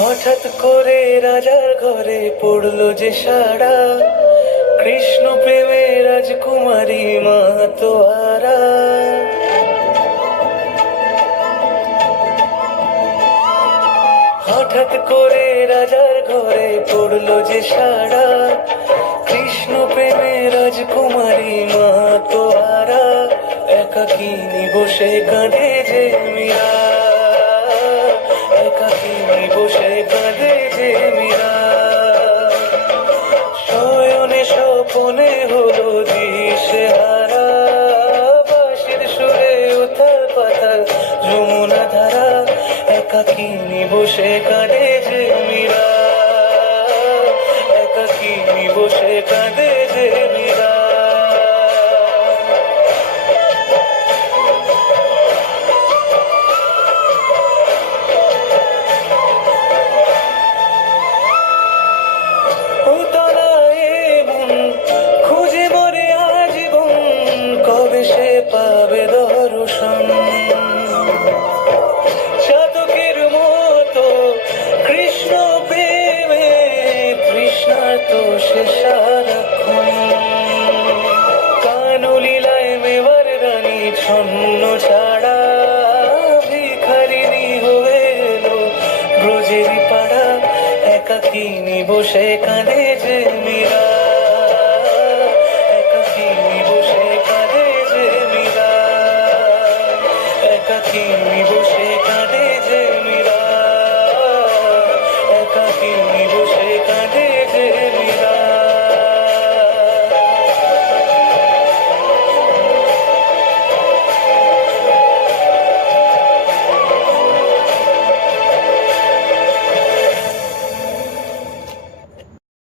হঠাৎ করে রাজার ঘরে পড়ল যে সারা কৃষ্ণ প্রেমে রাজকুমারী মা তোয়ারা হঠাৎ করে রাজার ঘরে পড়ল যে সারা কৃষ্ণ প্রেমে রাজকুমারী মা তোয়ারা একাকিনী বসে কাঁদে যে মীরা। বসে কাঁদে যে মীরা শয়নে স্বপনে হলো দিশে হারা যমুনা ধারা একাকিনী বসে কাঁদে যে মীরা একাকিনী বসে কাঁদে যে পাবে দর্শন। চাতকের মতো কৃষ্ণ প্রেমে তৃষ্ণার্ত সে মেবার পাড়া। একাকিনী বসে কাঁদে যে মীরা।